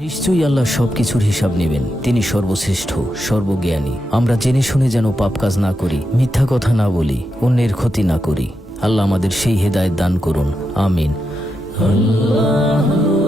নিশ্চয়ই আল্লাহ সবকিছুর হিসাব নেবেন। তিনি সর্বশ্রেষ্ঠ, সর্বজ্ঞানী। আমরা জেনে শুনে যেন পাপ কাজ না করি, মিথ্যা কথা না বলি, অন্যের ক্ষতি না করি। আল্লাহ আমাদের সেই হেদায়েত দান করুন। আমিন। আল্লাহ।